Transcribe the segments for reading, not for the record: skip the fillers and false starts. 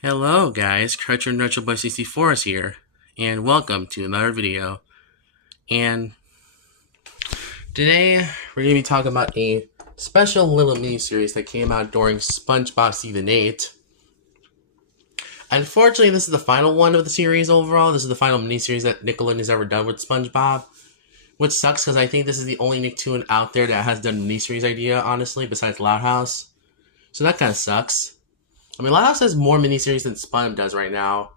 Hello guys, Crutcher and Retro Boy 64 is here, and welcome to another video. And today we're going to be talking about a special little mini-series that came out during Spongebob Season 8. Unfortunately, this is the final one of the series overall. This is the final mini-series that Nickelodeon has ever done with Spongebob, which sucks because I think this is the only Nicktoon out there that has done a mini-series idea, honestly, besides Loud House. So that kind of sucks. I mean, Loud House has more miniseries than Spongebob does right now.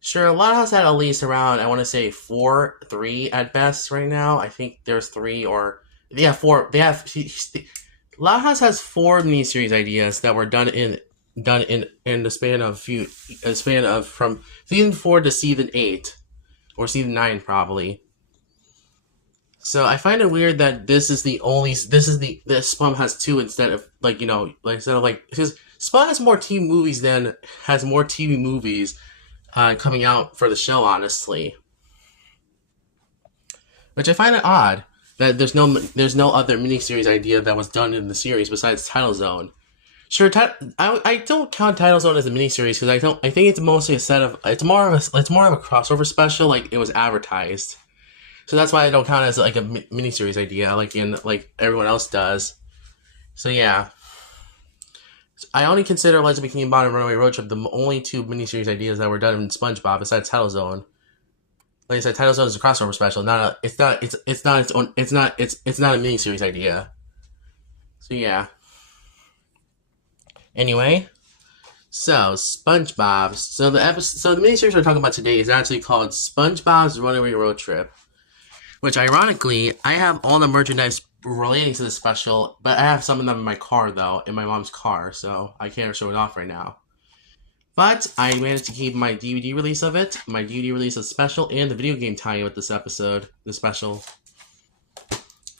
Sure, Loud House had at least around, I want to say, 3 at best right now. I think there's 3 or... Yeah, 4. They have... Loud House has 4 miniseries ideas that were done in the span of from season 4 to season 8. Or season 9, probably. So I find it weird that this is the Spongebob has 2 instead of, because Spongebob has more TV movies coming out for the show, honestly. Which I find it odd that there's no other miniseries idea that was done in the series besides Title Zone. Sure, I don't count Title Zone as a miniseries because I think it's mostly it's more of a crossover special, like it was advertised. So that's why I don't count it as like a miniseries idea, like everyone else does. So yeah. I only consider Legends of Bikini Bottom and Runaway Roadtrip the only 2 miniseries ideas that were done in SpongeBob besides Title Zone. Like I said, Title Zone is a crossover special. It's not a miniseries idea. So yeah. Anyway, so SpongeBob. So the miniseries we're talking about today is actually called SpongeBob's Runaway Roadtrip. Which, ironically, I have all the merchandise relating to the special, but I have some of them in my car, though, in my mom's car, so I can't show it off right now. But I managed to keep my DVD release of it, my DVD release of special, and the video game tie-in with this episode, the special.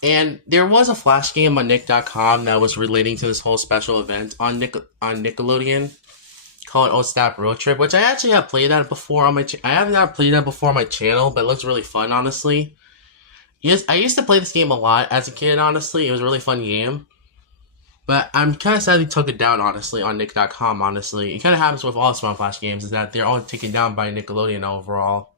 And there was a flash game on Nick.com that was relating to this whole special event on Nickelodeon called Oh Snap Road Trip, which I actually have played that before on my I have not played that before on my channel, but it looks really fun, honestly. Yes, I used to play this game a lot as a kid, honestly. It was a really fun game. But I'm kind of sad they took it down, honestly, on Nick.com, honestly. It kind of happens with all Small Flash games, is that they're all taken down by Nickelodeon overall.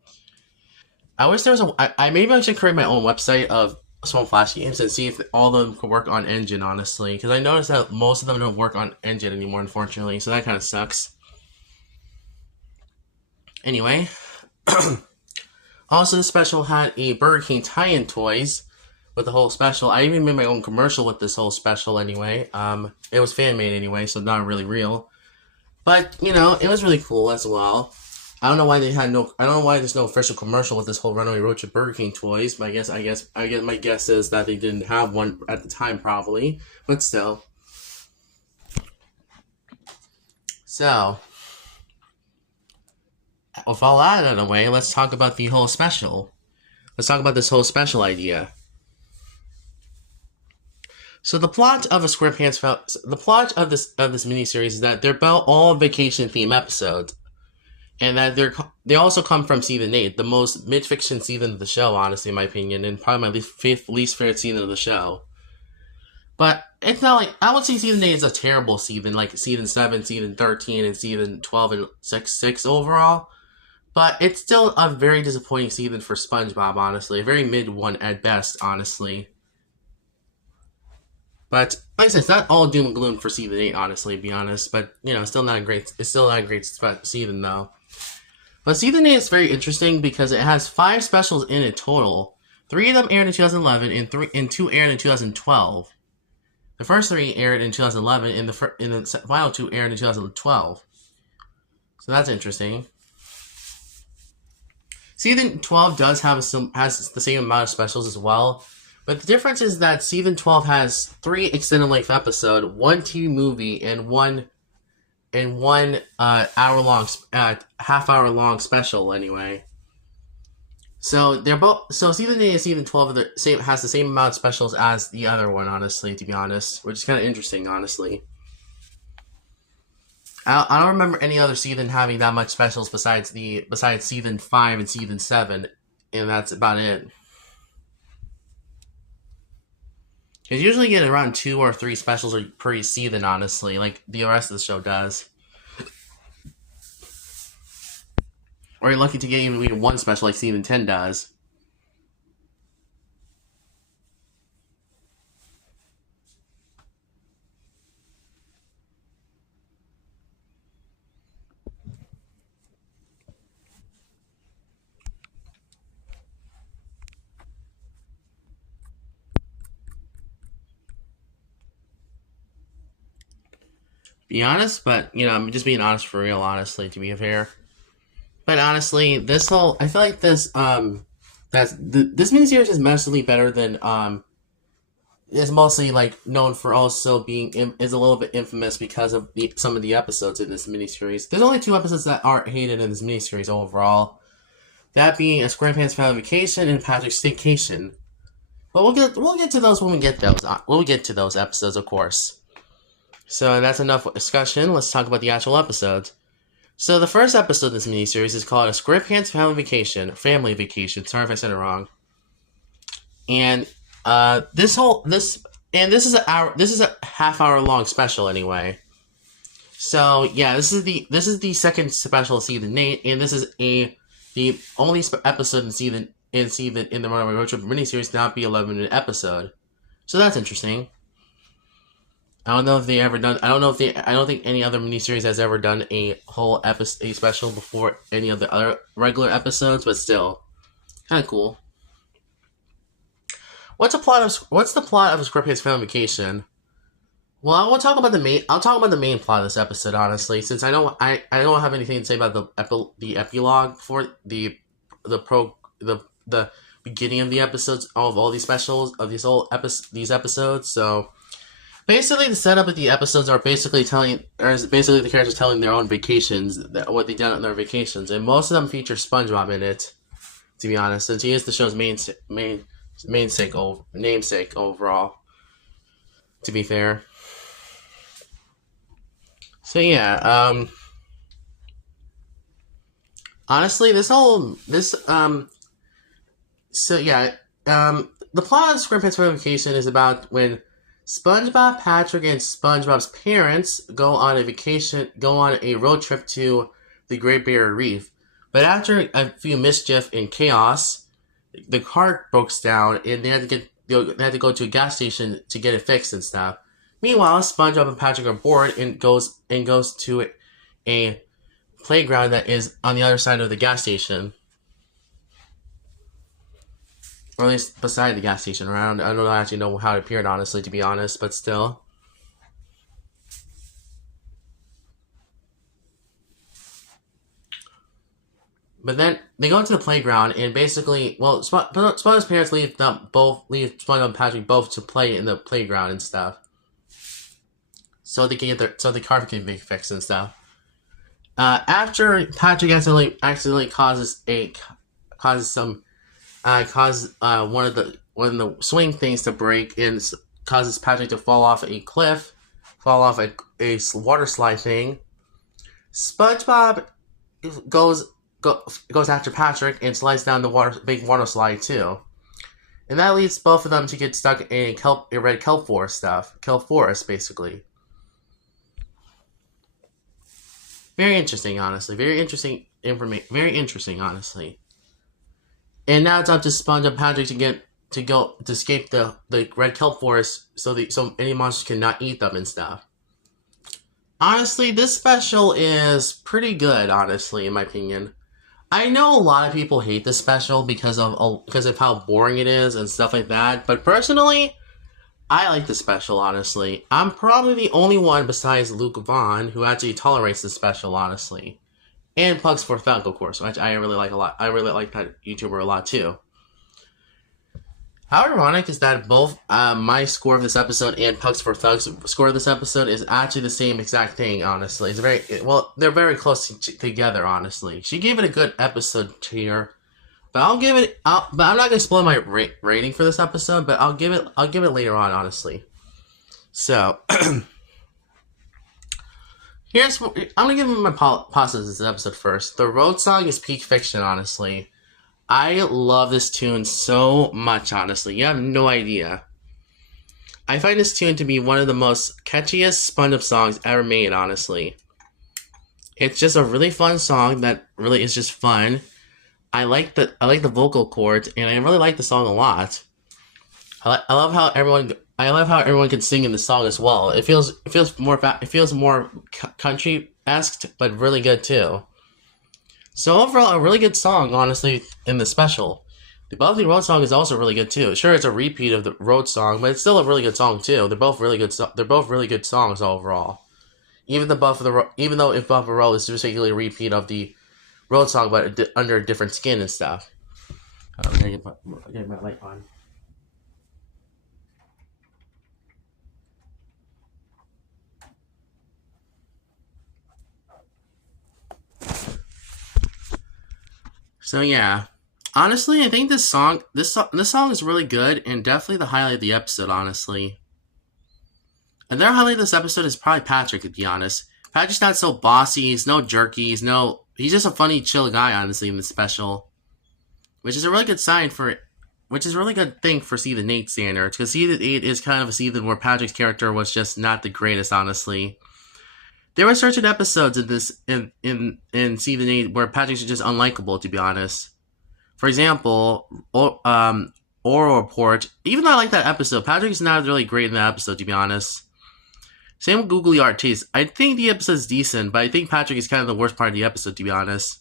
I wish there was maybe I should create my own website of Small Flash games and see if all of them could work on Engine, honestly. Because I noticed that most of them don't work on Engine anymore, unfortunately. So that kind of sucks. Anyway... Also, the special had a Burger King tie-in toys with the whole special. I even made my own commercial with this whole special anyway. It was fan-made anyway, so not really real. But, you know, it was really cool as well. I don't know why I don't know why there's no official commercial with this whole Runaway Road Trip Burger King toys, but I guess my guess is that they didn't have one at the time, probably. But still. So... with all that out of the way, let's talk about the whole special. Let's talk about this whole special idea. So the plot of this miniseries is that they're all vacation theme episodes, and that they also come from season 8, the most mid-fiction season of the show, honestly, in my opinion, and probably my least favorite season of the show. But it's not like I would say season 8 is a terrible season, like season 7, season 13, and season 12 and 6 overall. But it's still a very disappointing season for SpongeBob, honestly. A very mid one at best, honestly. But like I said, it's not all doom and gloom for season 8, honestly, to be honest. But you know, it's still not a great season though. But season 8 is very interesting because it has 5 specials in it total. 3 of them aired in 2011, and 2 aired in 2012. The first 3 aired in 2011, and the final 2 aired in 2012. So that's interesting. Season 12 has the same amount of specials as well, but the difference is that Season 12 has 3 extended length episodes, 1 TV movie, and one half hour long special anyway. So Season 8 and Season 12 has the same amount of specials as the other one, honestly, to be honest, which is kind of interesting, honestly. I don't remember any other season having that much specials besides season 5 and season 7, and that's about it. Because usually you get around 2 or 3 specials per season, honestly, like the rest of the show does. or you're lucky to get even one special like season 10 does. Be honest, but I'm just being honest for real, honestly, to be fair. But honestly, this I feel like this this miniseries is mostly better than is mostly like known for also being is a little bit infamous because of some of the episodes in this miniseries. There's only 2 episodes that aren't hated in this miniseries overall. That being a SquarePants Family Vacation and Patrick's Staycation. But we'll get to those when we get those. We'll get to those episodes, of course. So that's enough discussion. Let's talk about the actual episodes. So the first episode of this miniseries is called A SquarePants Family Vacation. Sorry if I said it wrong. And this is a half-hour long special anyway. So yeah, this is the second special of season 8, and this is the only episode in the Runaway Roadtrip miniseries to not be a 11-minute episode. So that's interesting. I don't think any other miniseries has ever done a whole episode, a special before any of the other regular episodes, but still, kind of cool. What's the plot of A SquarePants Family Vacation? Well, I'll talk about the main plot of this episode, honestly, since I don't have anything to say about the epilogue for the beginning of the episodes of all these specials of these episodes. So basically, the setup of the episodes are basically the characters telling their own vacations, what they done on their vacations, and most of them feature Spongebob in it. To be honest, since he is the show's namesake overall. To be fair. So yeah, honestly, the plot of SquarePants Family Vacation is about when SpongeBob, Patrick, and SpongeBob's parents go on a road trip to the Great Barrier Reef. But after a few mischief and chaos, the car broke down and they had to go to a gas station to get it fixed and stuff. Meanwhile, SpongeBob and Patrick are bored and goes to a playground that is on the other side of the gas station. Or at least beside the gas station. Or I don't actually know how it appeared, honestly, to be honest, but still. But then they go to the playground and basically, SpongeBob's parents leave SpongeBob and Patrick both to play in the playground and stuff. So they can so the car can be fixed and stuff. After Patrick accidentally causes one of the swing things to break and causes Patrick to fall off a water slide thing. SpongeBob goes after Patrick and slides down the big water slide too, and that leads both of them to get stuck in a red kelp forest basically. Very interesting, honestly. Very interesting information. Very interesting, honestly. And now it's up to SpongeBob and Patrick to escape the red kelp forest so any monsters cannot eat them and stuff. Honestly, this special is pretty good, honestly, in my opinion. I know a lot of people hate this special because of how boring it is and stuff like that, but personally, I like the special, honestly. I'm probably the only one besides Luke Vaughn who actually tolerates the special, honestly. And Pugs for Thunk, of course, which I really like a lot. I really like that YouTuber a lot, too. How ironic is that both my score of this episode and Pugs for Thunk's score of this episode is actually the same exact thing, honestly. They're very close together, honestly. She gave it a good episode tier. But but I'm not gonna spoil my rating for this episode. But I'll give it later on, honestly. So I'm gonna give my positives this episode first. The road song is peak fiction, honestly. I love this tune so much, honestly. You have no idea. I find this tune to be one of the most catchiest SpongeBob songs ever made, honestly. It's just a really fun song that really is just fun. I like the vocal chords, and I really like the song a lot. I love how everyone can sing in the song as well. It feels more country esque, but really good too. So overall, a really good song, honestly, in the special. The Buffy Road song is also really good too. Sure, it's a repeat of the Road song, but it's still a really good song too. They're both really good. They're both really good songs overall. Even though if Buffy Road is basically a repeat of the Road song, but under a different skin and stuff. I'm gonna get my light on. So yeah, honestly, I think this song is really good and definitely the highlight of the episode. Honestly, another highlight of this episode is probably Patrick. To be honest, Patrick's not so bossy. He's no jerky. He's just a funny, chill guy. Honestly, in the special, which is a really good sign for, which is a really good thing for season 8 standards. Because season 8 is kind of a season where Patrick's character was just not the greatest. Honestly, there were certain episodes in season 8 where Patrick's just unlikable. To be honest. For example, Oral Report. Even though I like that episode, Patrick is not really great in that episode, to be honest. Same with Googly Artiste. I think the episode's decent, but I think Patrick is kind of the worst part of the episode, to be honest.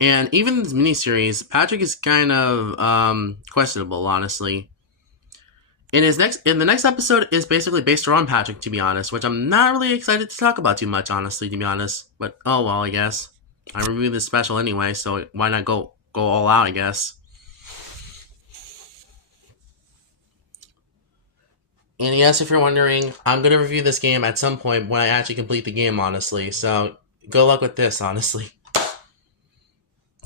And even in this miniseries, Patrick is kind of questionable, honestly. In the next episode is basically based around Patrick, to be honest, which I'm not really excited to talk about too much, honestly, to be honest. But oh well, I guess. I reviewed this special anyway, so why not go all out, I guess. And yes, if you're wondering, I'm gonna review this game at some point when I actually complete the game, honestly. So good luck with this, honestly.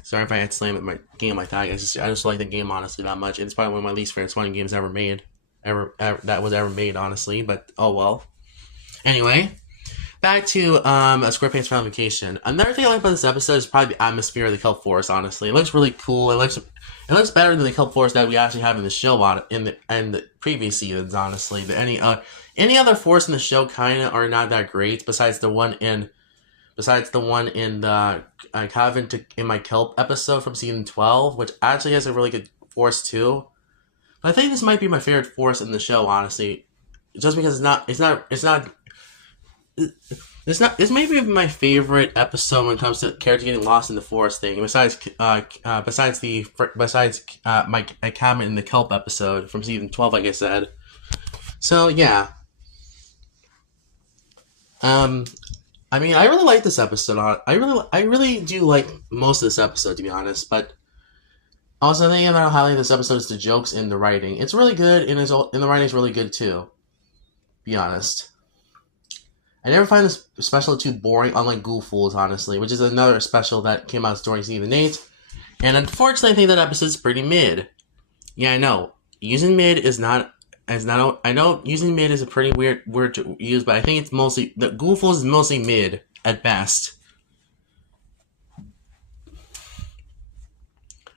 Sorry if I had slammed my game like that. I just like the game honestly that much. It's probably one of my least favorite fun games ever made, that was ever made, honestly. But oh well. Anyway, back to a SquarePants Family Vacation. Another thing I like about this episode is probably the atmosphere of the Kelp Forest. Honestly, it looks really cool. It looks better than the Kelp Forest that we actually have in the show in the previous seasons. Honestly, any other forest in the show kind of are not that great. Besides the one in the Calvin in my Kelp episode from season 12, which actually has a really good forest too. But I think this might be my favorite forest in the show. Honestly, just because this may be my favorite episode when it comes to character getting lost in the forest thing. Besides my comment in the Kelp episode from season 12, like I said. So yeah. I mean, I really like this episode. I really do like most of this episode, to be honest. But also, the thing about highlighting this episode is the jokes in the writing. It's really good, and the writing's really good too. To be honest. I never find this special too boring, unlike Ghoul Fools, honestly, which is another special that came out during season 8. And unfortunately, I think that episode's pretty mid. Yeah, I know. Using mid is not. I know using mid is a pretty weird word to use, but I think it's mostly. The Ghoul Fools is mostly mid, at best.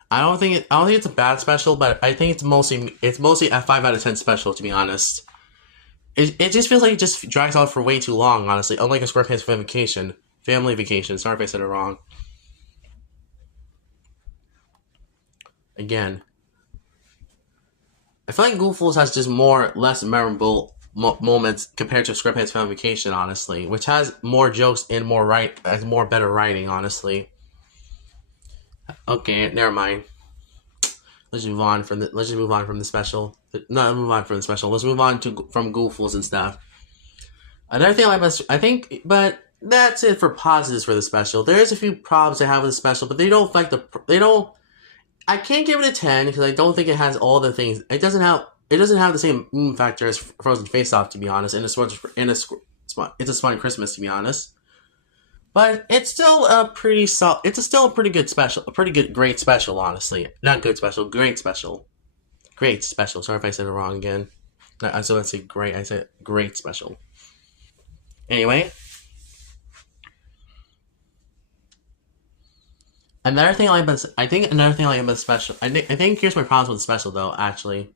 I don't think it's a bad special, but I think it's mostly a 5 out of 10 special, to be honest. It just feels like it just drags out for way too long, honestly. Unlike a SquarePants Family Vacation. Sorry if I said it wrong. Again, I feel like Ghoul Fools has just less memorable moments compared to SquarePants Family Vacation, honestly, which has more jokes and more better writing, honestly. Okay, never mind. Let's just move on from the special. Not move on from the special. Let's move on from Ghoul Fools and stuff. Another thing I think, but that's it for positives for the special. There's a few problems I have with the special, but they don't affect I can't give it a 10 because I don't think it has all the things. It doesn't have the same factor as Frozen Face Off, to be honest. It's a Smart Christmas, to be honest. But it's still a pretty it's still a pretty good special, great special, honestly. Not good special, great special. Great special. Sorry if I said it wrong again. I said great. I said great special. Anyway. Another thing I like about the special. I think here's my problems with the special, though, actually.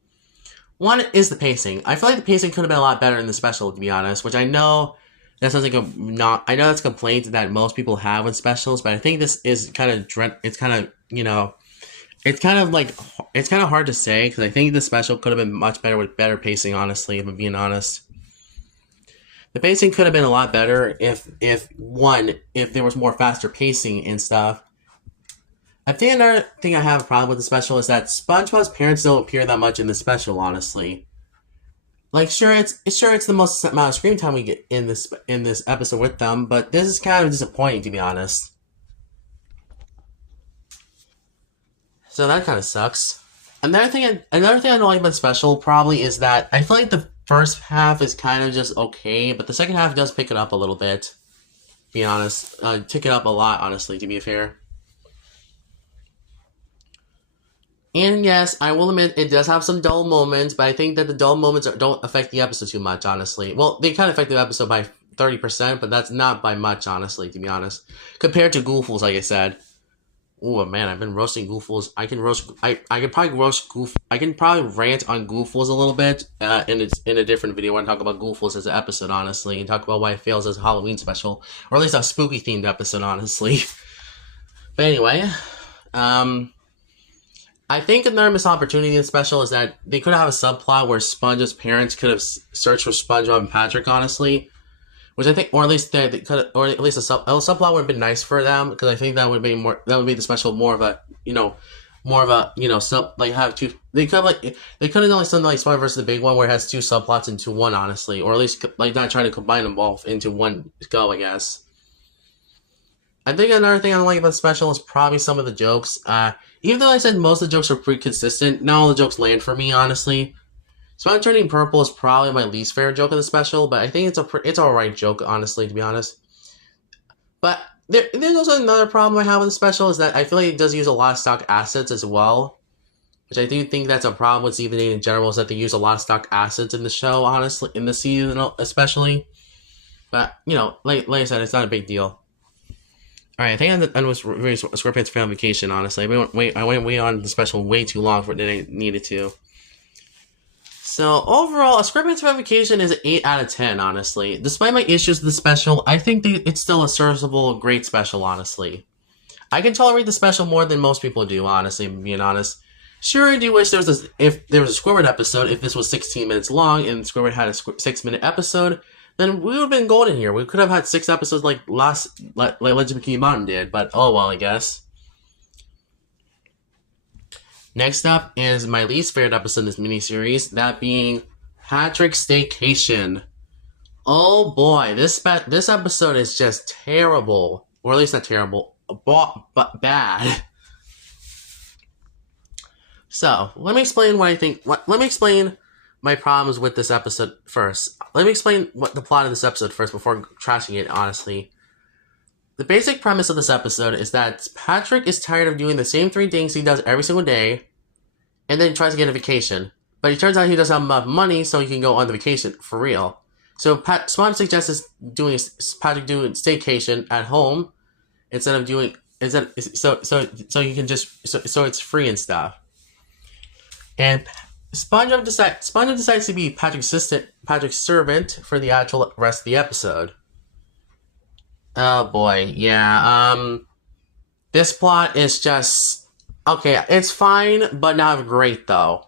One is the pacing. I feel like the pacing could have been a lot better in the special, to be honest, which I know That sounds like a not. I know that's a complaint that most people have with specials, but I think this is kind of it's kind of it's kind of like it's kind of hard to say because I think the special could have been much better with better pacing. Honestly, if I'm being honest, the pacing could have been a lot better if there was more faster pacing and stuff. I think another thing I have a problem with the special is that SpongeBob's parents don't appear that much in the special. Honestly, like sure it's the most amount of screen time we get in this episode with them, but this is kind of disappointing to be honest. So that kind of sucks. Another thing I don't like about the special probably is that I feel like the first half is kind of just okay, but the second half does pick it up a little bit. To be honest, pick it up a lot. Honestly, to be fair. And yes, I will admit it does have some dull moments, but I think that the dull moments don't affect the episode too much, honestly. Well, they kind of affect the episode by 30%, but that's not by much, honestly, to be honest. Compared to Goofles, like I said. Oh man, I've been roasting Goofles. I can probably roast I can probably rant on Goofles a little bit in a different video when I talk about Goofles as an episode, honestly, and talk about why it fails as a Halloween special, or at least a spooky themed episode, honestly. But anyway, I think another missed opportunity in the special is that they could have a subplot where Sponge's parents could have searched for SpongeBob and Patrick, honestly, which I think, or at least they could, or at least a subplot would have been nice for them because I think that would be more, that would be the special more of a, sub, like have two. They could have only done like Sponge versus the Big One where it has two subplots into one, honestly, or at least like not trying to combine them both into one go, I guess. I think another thing I don't like about the special is probably some of the jokes. Even though I said most of the jokes are pretty consistent, not all the jokes land for me, honestly. Sponge turning purple is probably my least favorite joke of the special, but I think it's alright joke, honestly, to be honest. But there's also another problem I have with the special is that I feel like it does use a lot of stock assets as well, which I do think that's a problem with Season 8 in general, is that they use a lot of stock assets in the show, honestly, in the season especially. But, like I said, it's not a big deal. Alright, I think I was really SquarePants fan vacation, honestly. I went way on the special way too long for than I needed to. So, overall, a SquarePants fan vacation is an 8 out of 10, honestly. Despite my issues with the special, I think it's still a serviceable, great special, honestly. I can tolerate the special more than most people do, honestly, being honest. Sure, I do wish if there was a Squidward episode, if this was 16 minutes long and Squidward had a 6-minute episode, then we would have been golden here. We could have had 6 episodes like Legend of Bikini Bottom did, but oh well, I guess. Next up is my least favorite episode in this miniseries, that being Patrick's Staycation. Oh boy, this episode is just terrible. Or at least not terrible, but bad. So, let me explain what I think. Let me explain my problems with this episode first. Let me explain what the plot of this episode first before trashing it, honestly. The basic premise of this episode is that Patrick is tired of doing the same 3 things he does every single day, and then tries to get a vacation. But it turns out he doesn't have enough money so he can go on the vacation for real. So Sponge suggests Patrick doing staycation at home instead of doing so he can just so it's free and stuff. And SpongeBob decides to be Patrick's servant for the actual rest of the episode. Oh boy, yeah. This plot is just okay. It's fine, but not great though.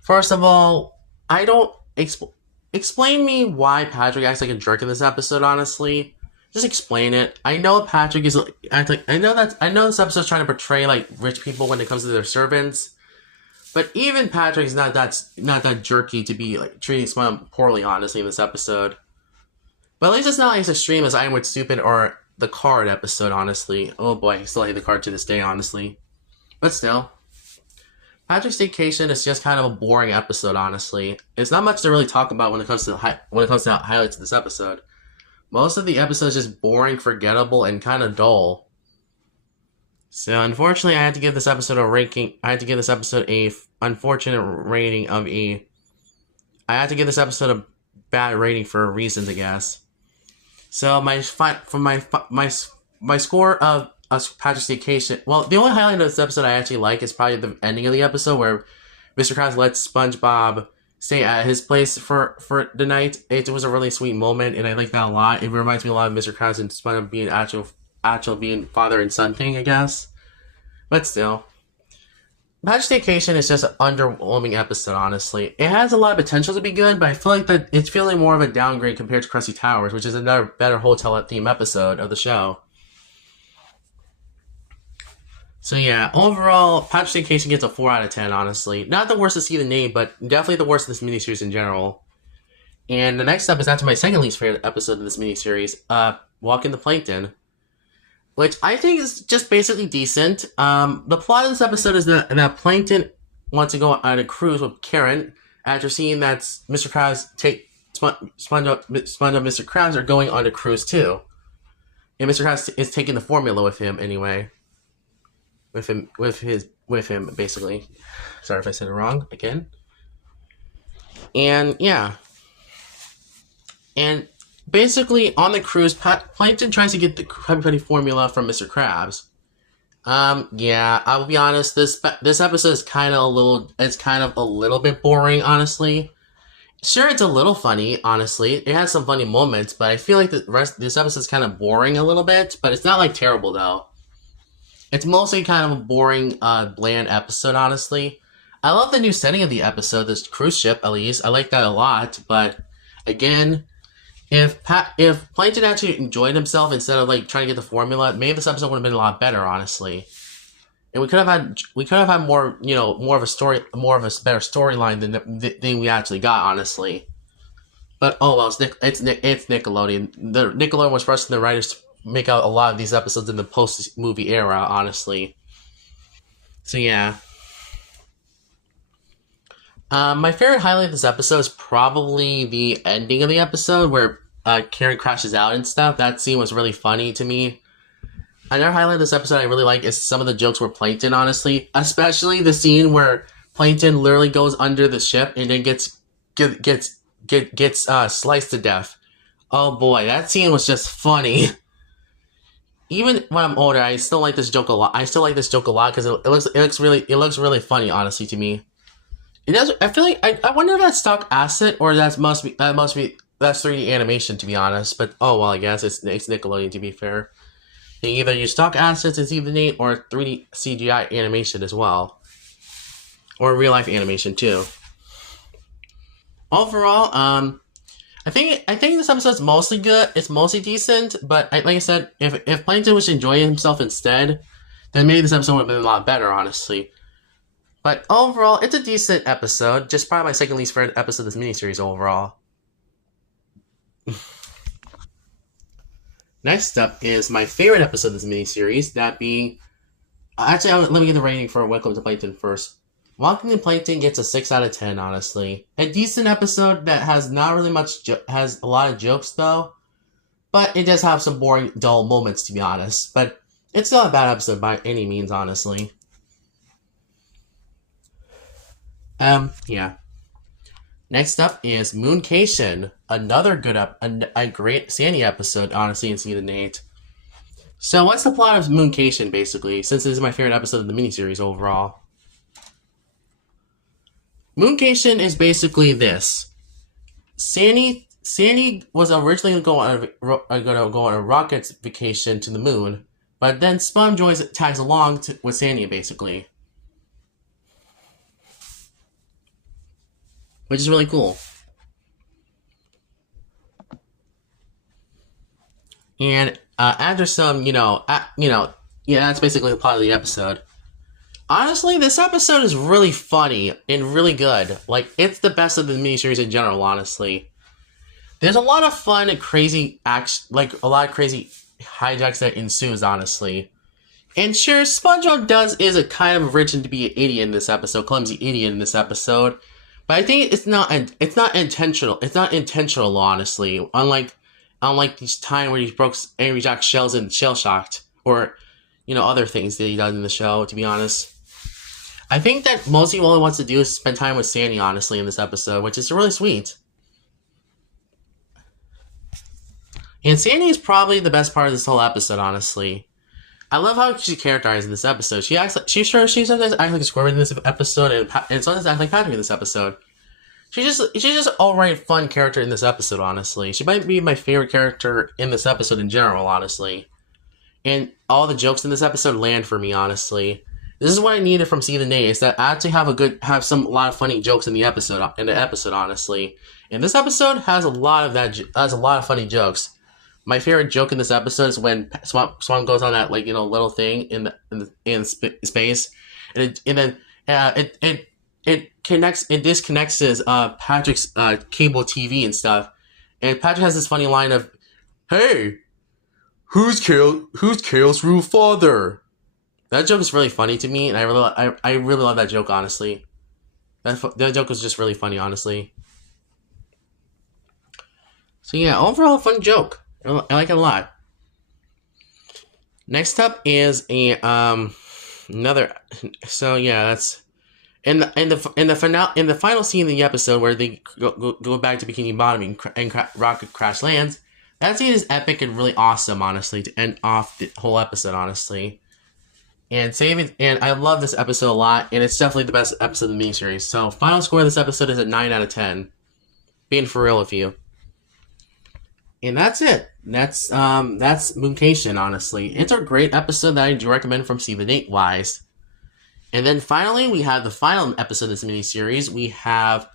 First of all, I don't explain me why Patrick acts like a jerk in this episode. Honestly, just explain it. I know Patrick is I know this episode's trying to portray like rich people when it comes to their servants. But even Patrick's not that jerky to be like treating Spongebob poorly, honestly, in this episode. But at least it's not like as extreme as I Am With Stupid or the Card episode, honestly. Oh boy, I still hate the Card to this day, honestly. But still, Patrick's Staycation is just kind of a boring episode, honestly. It's not much to really talk about when it comes to highlights of this episode. Most of the episode is just boring, forgettable, and kind of dull. So, unfortunately, I had to give this episode a ranking. I had to give this episode a unfortunate rating of a. I had to give this episode a bad rating for reasons, I guess. So my score of Patrick's Staycation. Well, the only highlight of this episode I actually like is probably the ending of the episode where Mr. Krabs lets SpongeBob stay at his place for the night. It was a really sweet moment, and I like that a lot. It reminds me a lot of Mr. Krabs and SpongeBob being actual being father and son thing, I guess. But still, Patch Vacation is just an underwhelming episode. Honestly, it has a lot of potential to be good, but I feel like that it's feeling more of a downgrade compared to Krusty Towers, which is another better hotel theme episode of the show. So yeah, overall, Patch Vacation gets a 4 out of 10, honestly. Not the worst to see the name, but definitely the worst of this miniseries in general. And the next up is actually my second least favorite episode of this miniseries, Walk in the Plankton. Which I think is just basically decent. The plot of this episode is that Plankton wants to go on a cruise with Karen after seeing that Mr. Krabs SpongeBob, Mr. Krabs are going on a cruise too. And Mr. Krabs is taking the formula with him anyway. With him, basically. Sorry if I said it wrong again. And yeah. And basically, on the cruise, Plankton tries to get the Krabby Patty formula from Mr. Krabs. Yeah, I will be honest. This episode is kind of a little bit boring, honestly. Sure, it's a little funny, honestly. It has some funny moments, but I feel like this episode is kind of boring a little bit. But it's not like terrible though. It's mostly kind of a boring, bland episode, honestly. I love the new setting of the episode, this cruise ship, at least. I like that a lot, but again, if Plankton actually enjoyed himself instead of like trying to get the formula, maybe this episode would have been a lot better, honestly. And we could have had more, more of a better storyline than we actually got, honestly. But oh well, it's Nickelodeon. The Nickelodeon was trusting the writers to make out a lot of these episodes in the post-movie era, honestly. So yeah. My favorite highlight of this episode is probably the ending of the episode where Karen crashes out and stuff. That scene was really funny to me. Another highlight of this episode I really like is some of the jokes where Plankton, honestly. Especially the scene where Plankton literally goes under the ship and then gets sliced to death. Oh boy, that scene was just funny. Even when I'm older, I still like this joke a lot. Because it looks really funny, honestly, to me. It does. I feel like I wonder if that's stock asset or that's 3D animation, to be honest. But oh well, I guess it's Nickelodeon, to be fair. They either use stock assets as either Nate or 3D CGI animation as well, or real life animation too. Overall, I think this episode's mostly good. It's mostly decent, but like I said, if Plankton was enjoying himself instead, then maybe this episode would have been a lot better, honestly. But overall, it's a decent episode. Just probably my second least favorite episode of this miniseries overall. Next up is my favorite episode of this miniseries, that being... Actually, let me get the rating for Welcome to Plankton first. Welcome to Plankton gets a 6 out of 10, honestly. A decent episode that has not really much... has a lot of jokes, though. But it does have some boring, dull moments, to be honest. But it's not a bad episode by any means, honestly. Yeah. Next up is Mooncation, another a great Sandy episode, honestly, in season 8. So, what's the plot of Mooncation, basically? Since this is my favorite episode of the miniseries overall. Mooncation is basically this: Sandy was originally going to go on a rocket vacation to the moon, but then Spum tags along with Sandy, basically. Which is really cool. And after some, that's basically the plot of the episode. Honestly, this episode is really funny and really good. Like, it's the best of the miniseries in general, honestly. There's a lot of fun and crazy a lot of crazy hijacks that ensues, honestly. And sure, SpongeBob is a kind of rich and to be an idiot in this episode, clumsy idiot in this episode. But I think it's not intentional. It's not intentional, honestly. Unlike this time where he broke Angry Jack's shells and shell shocked, or other things that he does in the show. To be honest, I think that mostly all he wants to do is spend time with Sandy, honestly, in this episode, which is really sweet. And Sandy is probably the best part of this whole episode, honestly. I love how she's characterized in this episode. She sometimes acts like a Squidward in this episode, and sometimes acts like Patrick in this episode. she's just alright fun character in this episode. Honestly, she might be my favorite character in this episode in general. Honestly, and all the jokes in this episode land for me. Honestly, this is what I needed from season 8. Is that I actually have a lot of funny jokes in the episode. Honestly, and this episode has a lot of that. Has a lot of funny jokes. My favorite joke in this episode is when Swan goes on that little thing in space, and then it disconnects his Patrick's cable TV and stuff, and Patrick has this funny line of, "Hey, who's Kale's real father?" That joke is really funny to me, and I really love that joke. Honestly, that joke was just really funny. Honestly, so yeah, overall fun joke. I like it a lot. Next up is a another. So yeah, that's in the final scene in the episode where they go back to Bikini Bottom and rocket crash lands. That scene is epic and really awesome, honestly, to end off the whole episode, honestly. And I love this episode a lot, and it's definitely the best episode of the miniseries. So final score of this episode is at 9 out of 10. Being for real with you. And that's it. That's Mooncation, honestly. It's a great episode that I do recommend from season 8 wise. And then finally, we have the final episode of this miniseries. We have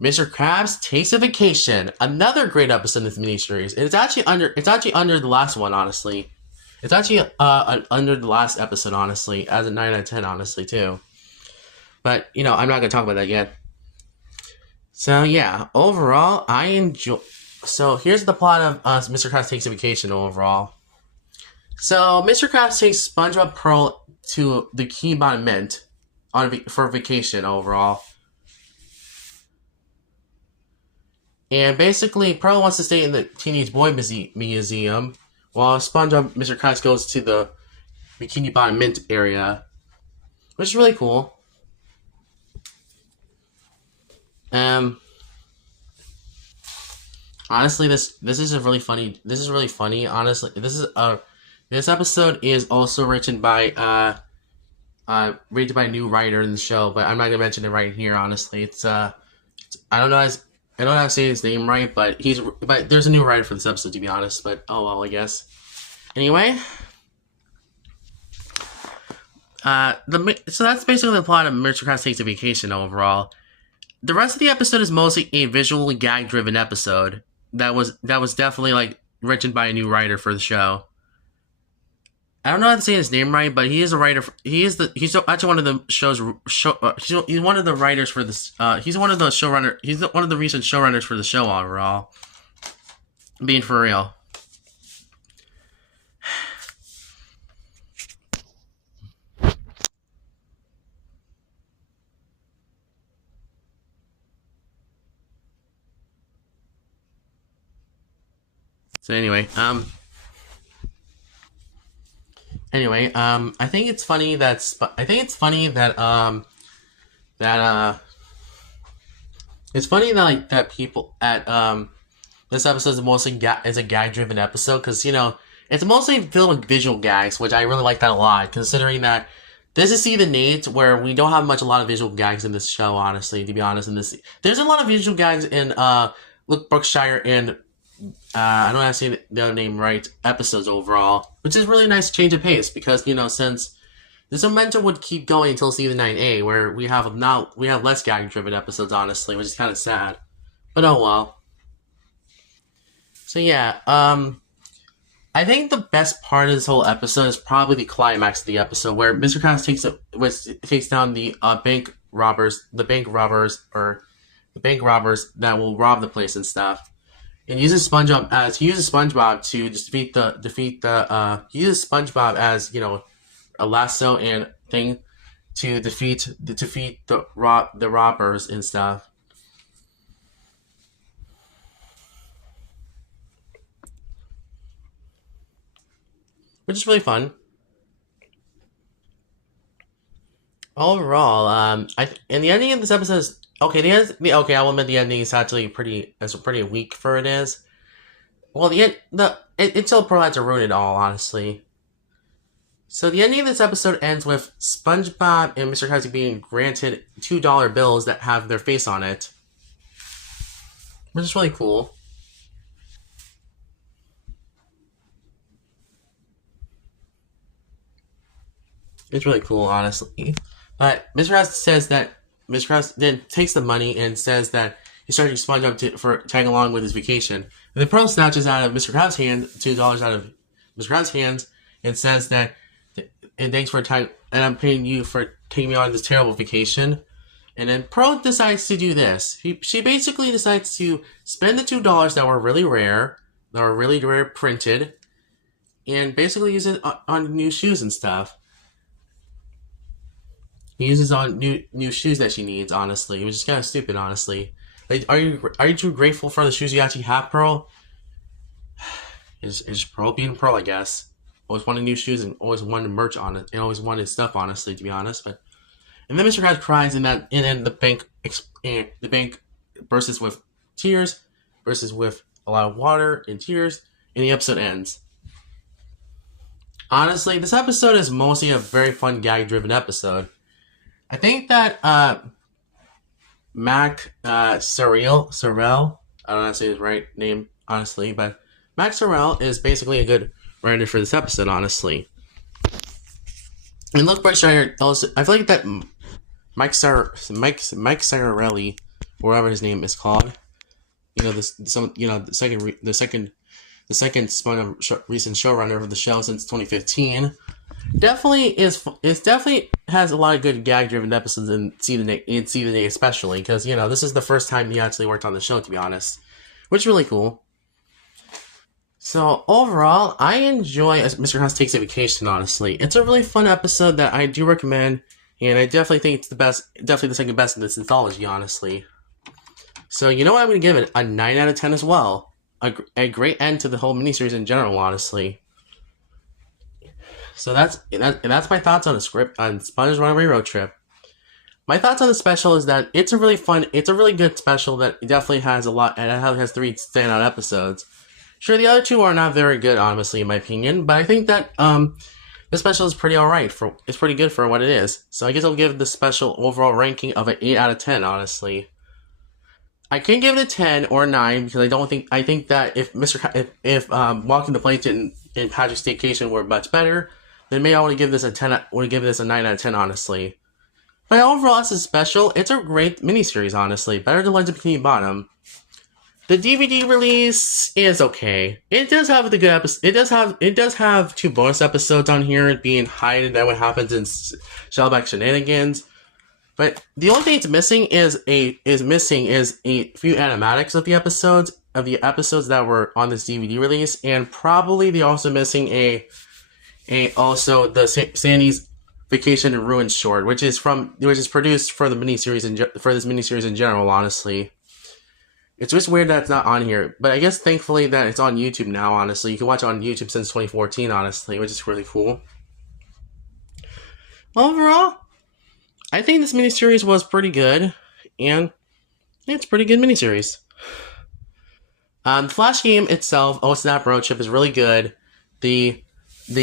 Mr. Krabs Takes a Vacation. Another great episode of this miniseries. It's actually under the last one, honestly. It's actually under the last episode, honestly, as a 9 out of 10, honestly, too. But, I'm not going to talk about that yet. So, yeah, overall, I enjoy... So here's the plot of Mr. Krabs Takes a Vacation overall. So Mr. Krabs takes SpongeBob Pearl to the Bikini Bottom Mint for vacation overall. And basically, Pearl wants to stay in the Teenage Boy Museum, while Mr. Krabs goes to the Bikini Bottom Mint area, which is really cool. Honestly, this is really funny. This is really funny. Honestly, this episode is also written by a new writer in the show, but I'm not gonna mention it right here. Honestly, it's I don't know how to say his name right, but there's a new writer for this episode, to be honest. But oh well, I guess. Anyway, so that's basically the plot of Mr. Krabs Takes a Vacation overall. The rest of the episode is mostly a visually gag-driven episode that was definitely written by a new writer for the show. I don't know how to say his name right, but he is a writer. He's actually one of the he's one of the writers for this. He's one of the showrunner. He's one of the recent showrunners for the show overall. Being for real. So anyway, I think it's funny that that people at this episode is mostly is a gag driven episode, because it's mostly filled with visual gags, which I really like that a lot, considering that this is season 8, where we don't have a lot of visual gags in this show. Honestly, to be honest, there's a lot of visual gags in Look Brookshire and I don't have to say the other name right, episodes overall, which is really nice change of pace, because since this momentum would keep going until season 9A, where we have less gag driven episodes, honestly, which is kind of sad, but oh well. So yeah, I think the best part of this whole episode is probably the climax of the episode, where Mr. Krabs takes down the bank robbers that will rob the place and stuff. And uses SpongeBob as a lasso and thing to defeat the robbers and stuff. Which is really fun. Overall, and the ending of this episode is okay. I will admit the ending is actually pretty weak for it is. Well, it still provides to ruin it all, honestly. So the ending of this episode ends with SpongeBob and Mr. Krabs being granted $2 bills that have their face on it. which is really cool. It's really cool, honestly. But Mr. Krabs says that Mr. Krabs then takes the money and says that he's charging SpongeBob for tagging along with his vacation. And the Pearl snatches out of Mr. Krabs' hand $2 out of Mr. Krabs' hands and says that, and thanks for time, and I'm paying you for taking me on this terrible vacation. And then Pearl decides to do this. She basically decides to spend the $2 that were really rare, printed, and basically use it on new shoes and stuff. He uses on new shoes that she needs, honestly. Which is kind of stupid, honestly. Like, are you too grateful for the shoes you actually have, Pearl? Is Pearl being Pearl, I guess. Always wanted new shoes and always wanted merch on it and always wanted stuff, honestly, to be honest. But and then Mr. Krabs cries and then the bank bursts with tears, bursts with a lot of water and tears, and the episode ends. Honestly, this episode is mostly a very fun gag-driven episode. I think that Mac Sorrell, I don't know how to say his right name, honestly, but Mac Sorrell is basically a good writer for this episode, honestly. And look, Berkshire also, I feel like that Mike Sararelli, whatever his name is called, the second recent showrunner of the show since 2015. Definitely has a lot of good gag driven episodes in season 8 especially because this is the first time he actually worked on the show, to be honest, which is really cool. So overall, I enjoy as Mr. Krabs Takes a Vacation. Honestly, it's a really fun episode that I do recommend, and I definitely think it's the best, definitely the second best in this anthology, honestly. So I'm going to give it a 9 out of 10 as well. A great end to the whole miniseries in general, honestly. So that's my thoughts on the script on SpongeBob Runaway Road Trip. My thoughts on the special is that it's a really good special that definitely has a lot, and it has 3 standout episodes. Sure, the other 2 are not very good, honestly, in my opinion, but I think that the special is pretty alright. It's pretty good for what it is. So I guess I'll give the special overall ranking of an 8 out of 10, honestly. I can give it a 10 or a 9 because I think that if Walking the Plankton and Patrick's Staycation were much better, then maybe I want to give this a 10. Want to give this a 9 out of 10, honestly. But overall, as a special, it's a great miniseries, honestly. Better than Legends of Bikini Bottom. The DVD release is okay. It does have the good episode. It does have 2 bonus episodes on here, being Hyde and then what happens in Shellback Shenanigans. But the only thing it's missing is a few animatics of the episodes that were on this DVD release, and probably they're also missing also the Sandy's Vacation and Ruin short, which is produced for the miniseries for this miniseries in general. Honestly, it's just weird that it's not on here, but I guess thankfully that it's on YouTube now. Honestly, you can watch it on YouTube since 2014. Honestly, which is really cool. Overall, I think this miniseries was pretty good, and it's a pretty good miniseries. The Flash game itself, Oh Snap Roadtrip, is really good. The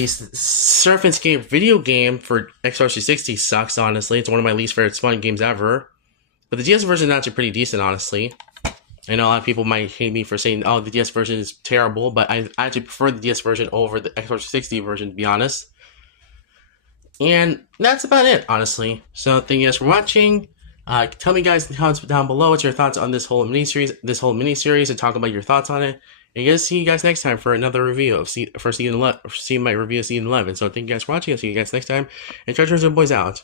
Surf and Skate video game for Xbox 360 sucks, honestly. It's one of my least favorite fun games ever. But the DS version is actually pretty decent, honestly. I know a lot of people might hate me for saying, oh, the DS version is terrible, but I actually prefer the DS version over the Xbox 360 version, to be honest. And that's about it, honestly. So thank you guys for watching. Tell me guys in the comments down below what's your thoughts on this whole miniseries, and talk about your thoughts on it. And see you guys next time for another review of season 11. See my review of season 11. So thank you guys for watching. I'll see you guys next time. And Treasures and Boys out.